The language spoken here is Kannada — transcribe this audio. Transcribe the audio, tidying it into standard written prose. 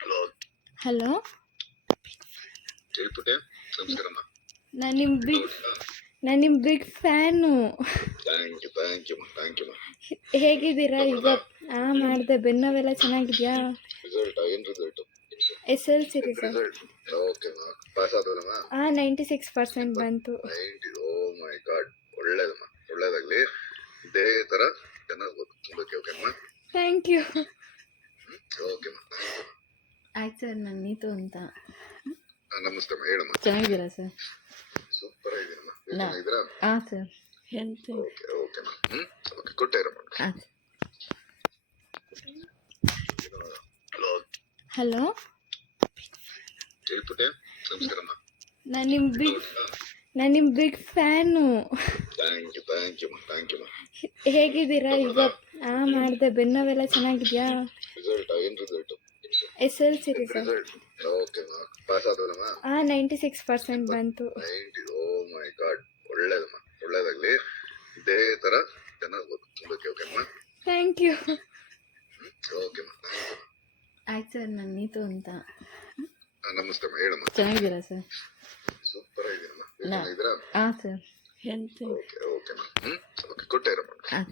ಹಲೋ, ಹಲೋ, ಹೇಳ್ಪುಟ್ಟೆ. ನಮಸ್ಕಾರಮ್ಮ. ನಾನು ನಿಮ್ಮ ಬಿಗ್ ಫ್ಯಾನು. Thank you. ಹೇಗಿದ್ದೀರಾ? ಈಗ ಮಾಡಿದೆ. ಬೆನ್ನೋವೆಲ್ಲ ಚೆನ್ನಾಗಿದೆಯಾ? ಏನ್ result? SLC result okay, pass ಆದವಲ್ಲಮ್ಮ. 96% ಬಂತು. 90. ಓ ಮೈ ಗಾಡ್, ಒಳ್ಳೇದಮ್ಮ, ಒಳ್ಳೇದಾಗ್ಲಿ. ಇದೇ ತರ ಚೆನ್ನಾಗಿ ಓದಕ್ಕೆ. ಓಕೆಮ್ಮ, ಥ್ಯಾಂಕ್ ಯು. ಓಕೆಮ್ಮ, ಥ್ಯಾಂಕ್ ಯು. ಆಯ್ತು ಸರ್, ನಾನು ನೀತು ಅಂತ. ನಮಸ್ತೆ ಅಮ್ಮ, ಹೇಳಮ್ಮ. ಚೆನ್ನಾಗಿದ್ದೀರಾ ಸರ್? ಸೂಪರ್ ಆಗಿದ್ದೀನಮ್ಮ. ಚೆನ್ನಾಗಿದ್ದೀರಾ? ಹಾಂ ಸರ್. ಹೆಲ್ತ್ ಓಕೆಮ್ಮ. ಓಕೆ, ಕೊಟ್ಟೇರಮ್ಮ. ಹಲೋ, ಹಲೋ, ಹೇಳ್ಪುಟ್ಟೆ. ನಮಸ್ಕಾರಮ್ಮ. ನಾನು ನಿಮ್ಮ ಬಿಗ್ ಫ್ಯಾನು. Thank you. ಹೇಗಿದ್ದೀರಾ? ಈಗ ಮಾಡಿದೆ. ಬೆನ್ನೋವೆಲ್ಲ ಚೆನ್ನಾಗಿದೆಯಾ? ಏನ್ result? SLC result okay, pass ಆದವಲ್ಲಮ್ಮ. 96% ಬಂತು. 90. ಓ ಮೈ ಗಾಡ್, ಒಳ್ಳೇದಮ್ಮ, ಒಳ್ಳೇದಾಗ್ಲಿ. ಇದೇ ತರ ಚೆನ್ನಾಗಿ ಓದಕ್ಕೆ. ಓಕೆಮ್ಮ, ಥ್ಯಾಂಕ್ ಯು. ಓಕೆಮ್ಮ, ಥ್ಯಾಂಕ್ ಯು. ಆಯ್ತು ಸರ್, ನಾನು ನೀತು ಅಂತ. ನಮಸ್ತೆ ಅಮ್ಮ, ಹೇಳಮ್ಮ. ಚೆನ್ನಾಗಿದ್ದೀರಾ ಸರ್? ಸೂಪರ್ ಆಗಿದ್ದೀನಮ್ಮ. ಚೆನ್ನಾಗಿದ್ದೀರಾ? ಹಾಂ ಸರ್. ಹೆಲ್ತ್ ಓಕೆಮ್ಮ. ಓಕೆ, ಕೊಟ್ಟೇರಮ್ಮ. ಹಾಂ.